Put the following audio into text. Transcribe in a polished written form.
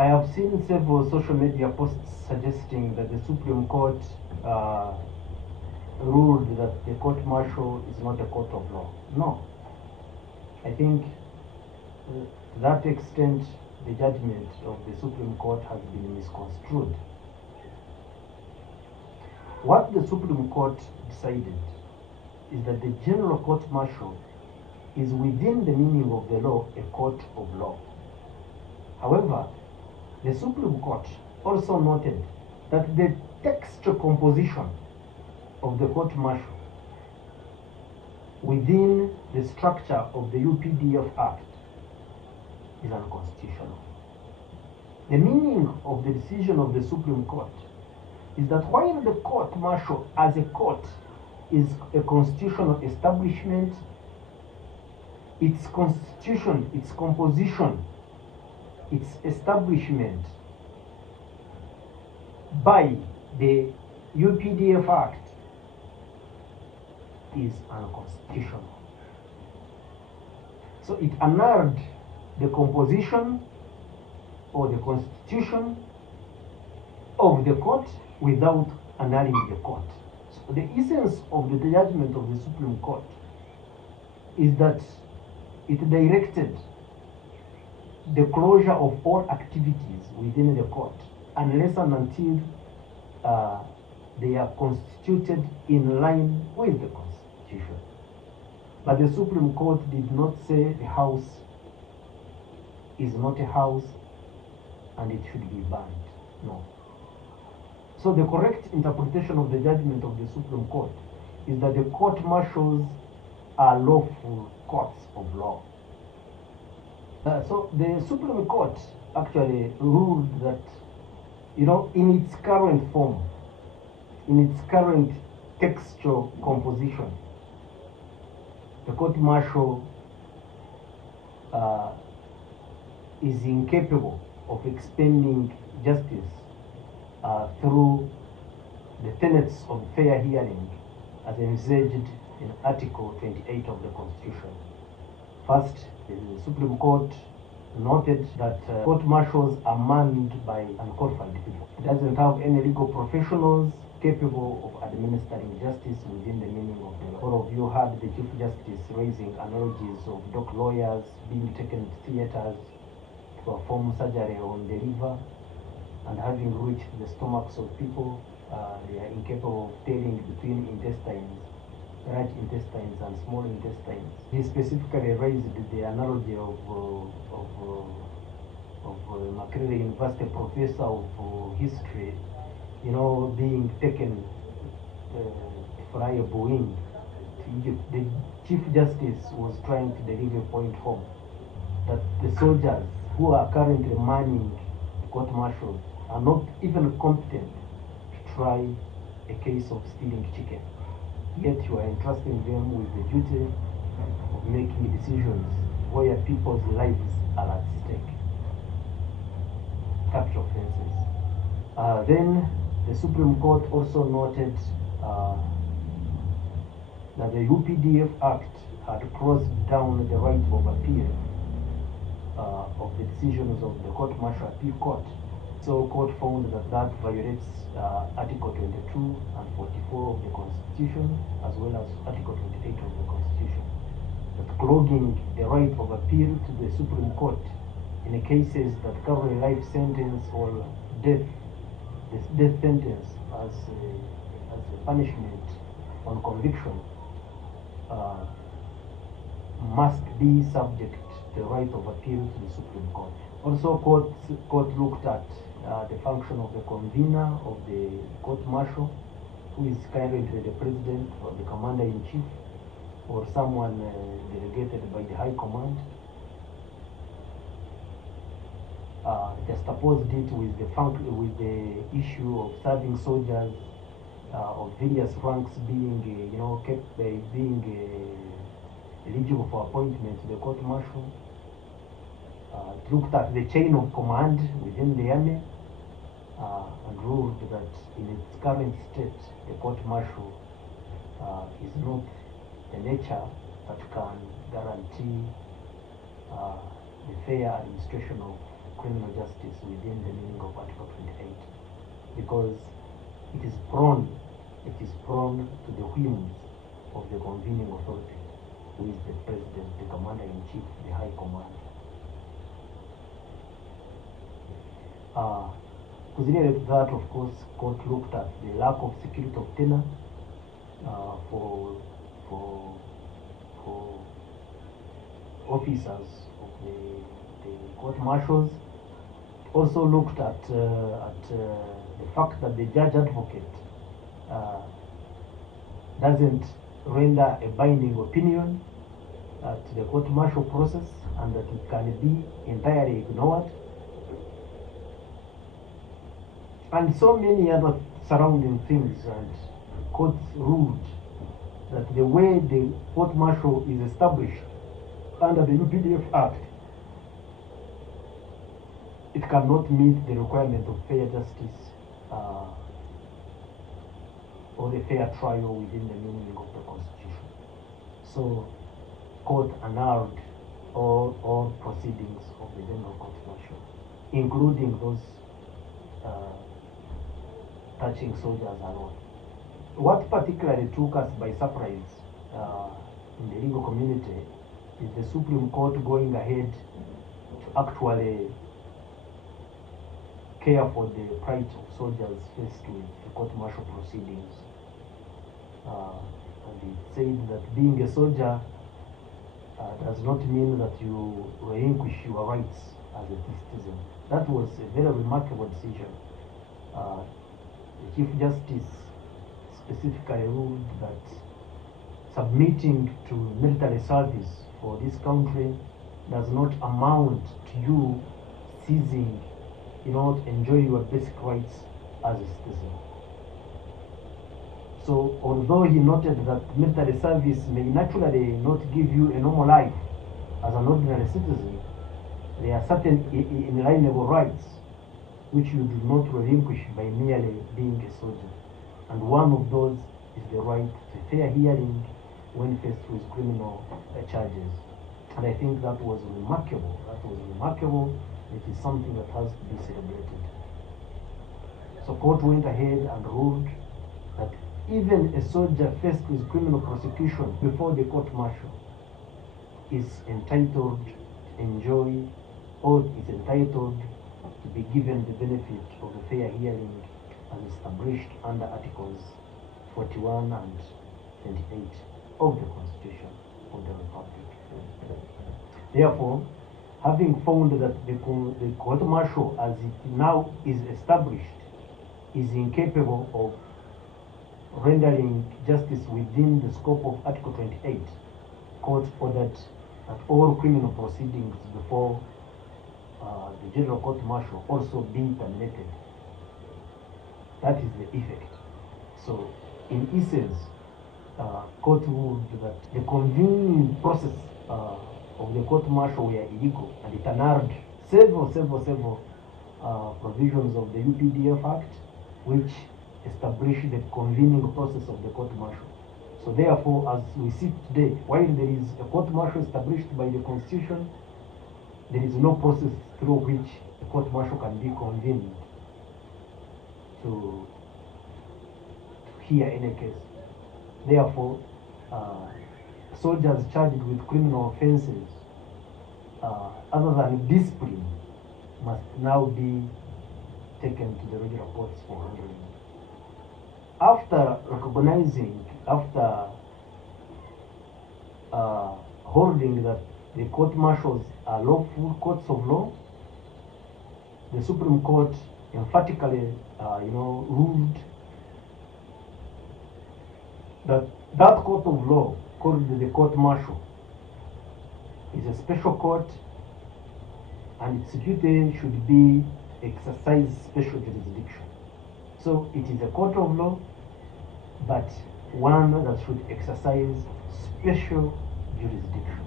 I have seen several social media posts suggesting that the Supreme Court ruled that the court-martial is not a court of law. No. I think to that extent, the judgment of the Supreme Court has been misconstrued. What the Supreme Court decided is that the general court-martial is within the meaning of the law a court of law. However, the Supreme Court also noted that the textual composition of the court-martial within the structure of the UPDF Act is unconstitutional. The meaning of the decision of the Supreme Court is that while the court-martial as a court is a constitutional establishment, its constitution, its composition, its establishment by the UPDF Act is unconstitutional. So it annulled the composition or the constitution of the court without annulling the court. So the essence of the judgment of the Supreme Court is that it directed the closure of all activities within the court unless and until they are constituted in line with the Constitution. But the Supreme Court did not say the house is not a house and it should be banned. No. So the correct interpretation of the judgment of the Supreme Court is that the court-martials are lawful courts of law. So the Supreme Court actually ruled that, in its current form, in its current textual composition, the court-martial is incapable of expending justice through the tenets of fair hearing as envisaged in Article 28 of the Constitution. First, the Supreme Court noted that court-martials are manned by unqualified people. It doesn't have any legal professionals capable of administering justice within the meaning of the law. All of you heard the Chief Justice raising analogies of dock lawyers being taken to theaters to perform surgery on the liver, and having reached the stomachs of people, they are incapable of telling between intestines, large intestines and small intestines. He specifically raised the analogy of Makerere University professor of history, being taken to fly a Boeing to Egypt. The Chief Justice was trying to deliver a point home that the soldiers who are currently manning the court-martial are not even competent to try a case of stealing chicken. Yet you are entrusting them with the duty of making decisions where people's lives are at stake. Capital offenses. Then the Supreme Court also noted that the UPDF Act had closed down the right of appeal of the decisions of the Court-Martial Appeal Court. So court found that that violates Article 22 and 44 of the Constitution, as well as Article 28 of the Constitution. That clogging the right of appeal to the Supreme Court in the cases that carry life sentence or death sentence as a punishment on conviction must be subject to the right of appeal to the Supreme Court. Also, court looked at the function of the convener of the court-martial, who is currently the president or the commander-in-chief, or someone delegated by the High Command. Juxtaposed it with the issue of serving soldiers of various ranks being, kept being eligible for appointment to the court-martial. It looked at the chain of command within the army and ruled that in its current state, the court-martial is not a nature that can guarantee the fair administration of criminal justice within the meaning of Article 28, because it is prone to the whims of the convening authority, who is the president, the commander-in-chief, the high command. Related to that, of course, court looked at the lack of security of tenure for officers of the court marshals. Also looked at the fact that the judge advocate doesn't render a binding opinion at the court martial process, and that it can be entirely ignored, and so many other surrounding things. And court ruled that the way the court martial is established under the UPDF Act, it cannot meet the requirement of fair justice or the fair trial within the meaning of the Constitution. So, court annulled all proceedings of the General Court Martial, including those touching soldiers alone. What particularly took us by surprise in the legal community is the Supreme Court going ahead to actually care for the rights of soldiers faced with the court martial proceedings. And it said that being a soldier does not mean that you relinquish your rights as a citizen. That was a very remarkable decision. The Chief Justice specifically ruled that submitting to military service for this country does not amount to you ceasing, to enjoy your basic rights as a citizen. So, although he noted that military service may naturally not give you a normal life as an ordinary citizen, there are certain inalienable rights which you do not relinquish by merely being a soldier. And one of those is the right to fair hearing when faced with criminal charges. And I think that was remarkable. It is something that has to be celebrated. So court went ahead and ruled that even a soldier faced with criminal prosecution before the court martial is entitled to enjoy, or is entitled to be given the benefit of a fair hearing as established under Articles 41 and 28 of the Constitution of the Republic. Therefore, having found that the court martial as it now is established is incapable of rendering justice within the scope of Article 28, court ordered that all criminal proceedings before the General Court Martial also be terminated. That is the effect. So, in essence, court ruled that the convening process of the court martial were illegal, and it annulled several provisions of the UPDF Act, which established the convening process of the court martial. So therefore, as we see today, while there is a court martial established by the Constitution, there is no process through which a court martial can be convened to hear any case. Therefore, soldiers charged with criminal offenses, other than discipline, must now be taken to the regular courts for handling. After holding that the court martials are lawful courts of law, the Supreme Court emphatically, ruled that that court of law, called the court martial, is a special court, and its duty should be exercise special jurisdiction. So it is a court of law, but one that should exercise special jurisdiction.